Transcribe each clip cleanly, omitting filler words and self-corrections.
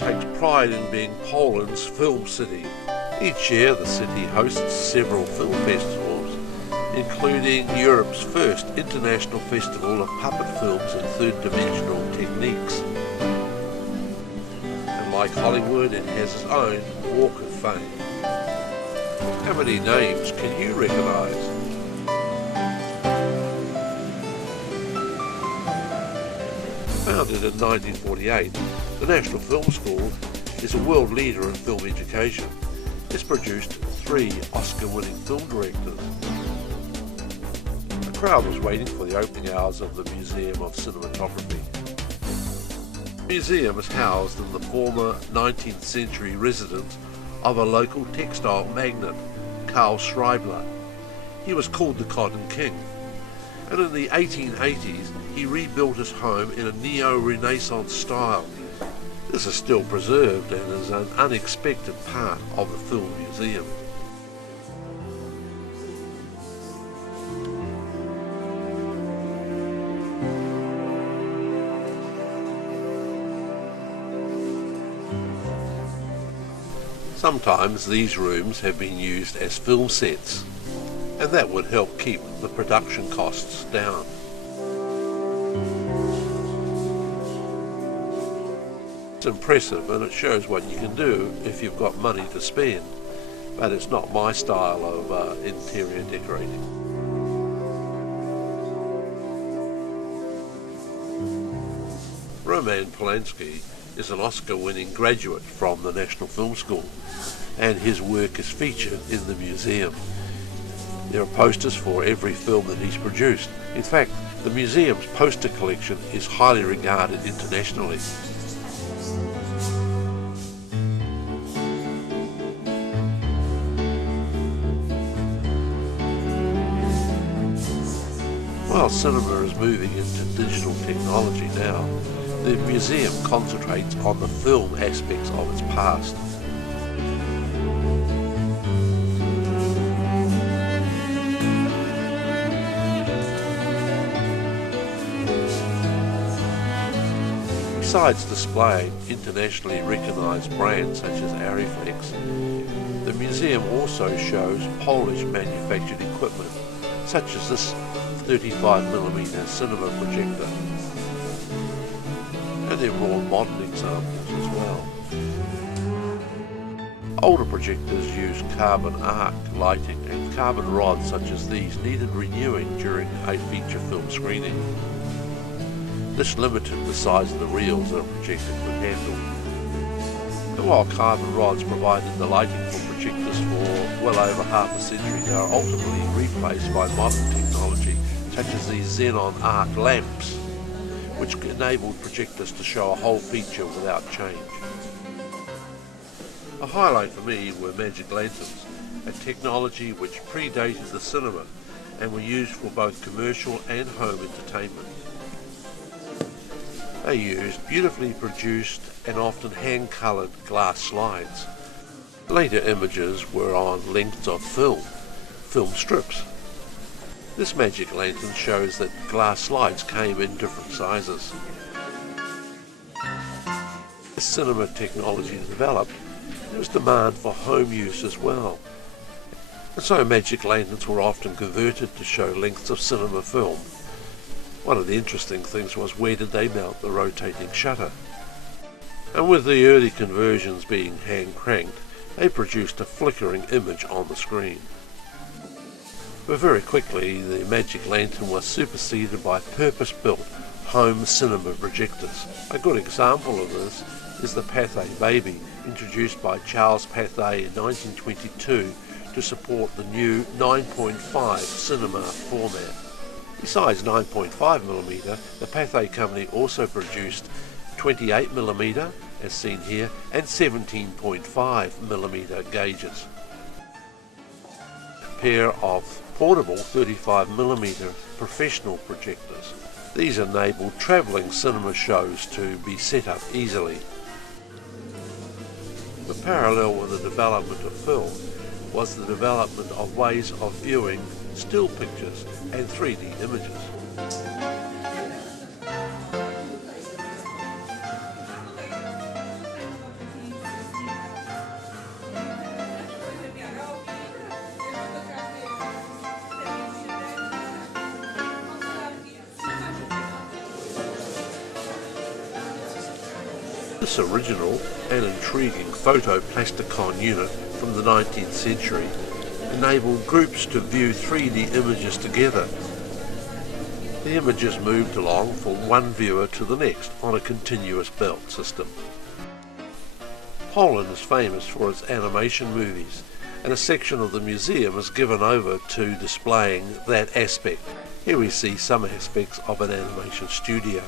takes pride in being Poland's film city. Each year the city hosts several film festivals, including Europe's first international festival of puppet films and third-dimensional techniques. And like Hollywood, it has its own Walk of Fame. How many names can you recognise? Founded in 1948, the National Film School is a world leader in film education. It's produced 3 Oscar-winning film directors. The crowd was waiting for the opening hours of the Museum of Cinematography. The museum is housed in the former 19th century residence of a local textile magnate, Karl Schreibler. He was called the Cotton King, and in the 1880s he rebuilt his home in a neo-Renaissance style. This is still preserved and is an unexpected part of the film museum. Sometimes these rooms have been used as film sets, and that would help keep the production costs down. It's impressive and it shows what you can do if you've got money to spend, but it's not my style of interior decorating. Roman Polanski is an Oscar-winning graduate from the National Film School, and his work is featured in the museum. There are posters for every film that he's produced. In fact, the museum's poster collection is highly regarded internationally. While cinema is moving into digital technology now, the museum concentrates on the film aspects of its past. Besides displaying internationally recognised brands such as Ariflex, the museum also shows Polish manufactured equipment such as this 35mm cinema projector, and there are more modern examples as well. Older projectors use carbon arc lighting, and carbon rods such as these needed renewing during a feature film screening. This limited the size of the reels that a projector could handle. And while carbon rods provided the lighting for projectors for well over half a century, they are ultimately replaced by modern technology such as these xenon arc lamps, which enabled projectors to show a whole feature without change. A highlight for me were magic lanterns, a technology which predated the cinema and were used for both commercial and home entertainment. They used beautifully produced and often hand-coloured glass slides. Later images were on lengths of film strips. This magic lantern shows that glass slides came in different sizes. As cinema technology developed, there was demand for home use as well. And so magic lanterns were often converted to show lengths of cinema film. One of the interesting things was, where did they mount the rotating shutter? And with the early conversions being hand cranked, they produced a flickering image on the screen. But very quickly the magic lantern was superseded by purpose-built home cinema projectors. A good example of this is the Pathé Baby, introduced by Charles Pathé in 1922 to support the new 9.5 cinema format. Besides 9.5mm, the Pathé company also produced 28mm, as seen here, and 17.5mm gauges. A pair of portable 35mm professional projectors. These enabled travelling cinema shows to be set up easily. The parallel with the development of film was the development of ways of viewing still pictures and 3D images. This original and intriguing photoplasticon unit from the 19th century enabled groups to view 3D images together. The images moved along from one viewer to the next on a continuous belt system. Poland is famous for its animation movies, and a section of the museum is given over to displaying that aspect. Here we see some aspects of an animation studio.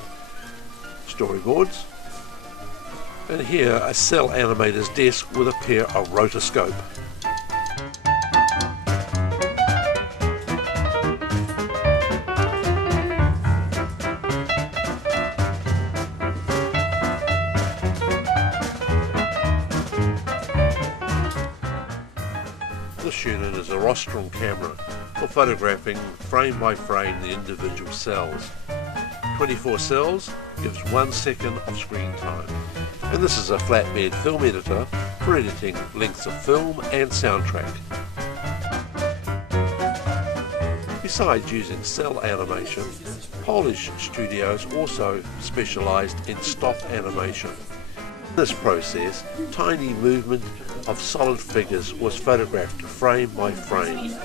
Storyboards, and here a cell animator's desk with a pair of rotoscope. This unit is a rostrum camera for photographing frame by frame the individual cells. 24 cells gives 1 second of screen time. And this is a flatbed film editor for editing lengths of film and soundtrack. Besides using cell animation, Polish studios also specialised in stop animation. In this process, tiny movement of solid figures was photographed frame by frame.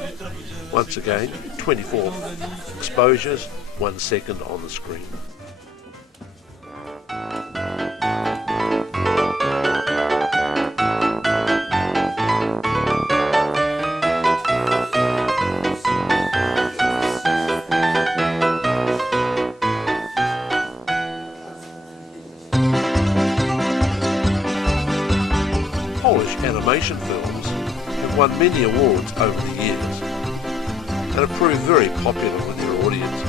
Once again, 24 exposures, 1 second on the screen. Polish animation films have won many awards over the years and have proved very popular with their audiences.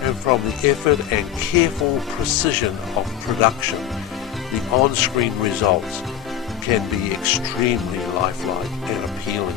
And from the effort and careful precision of production, the on-screen results can be extremely lifelike and appealing.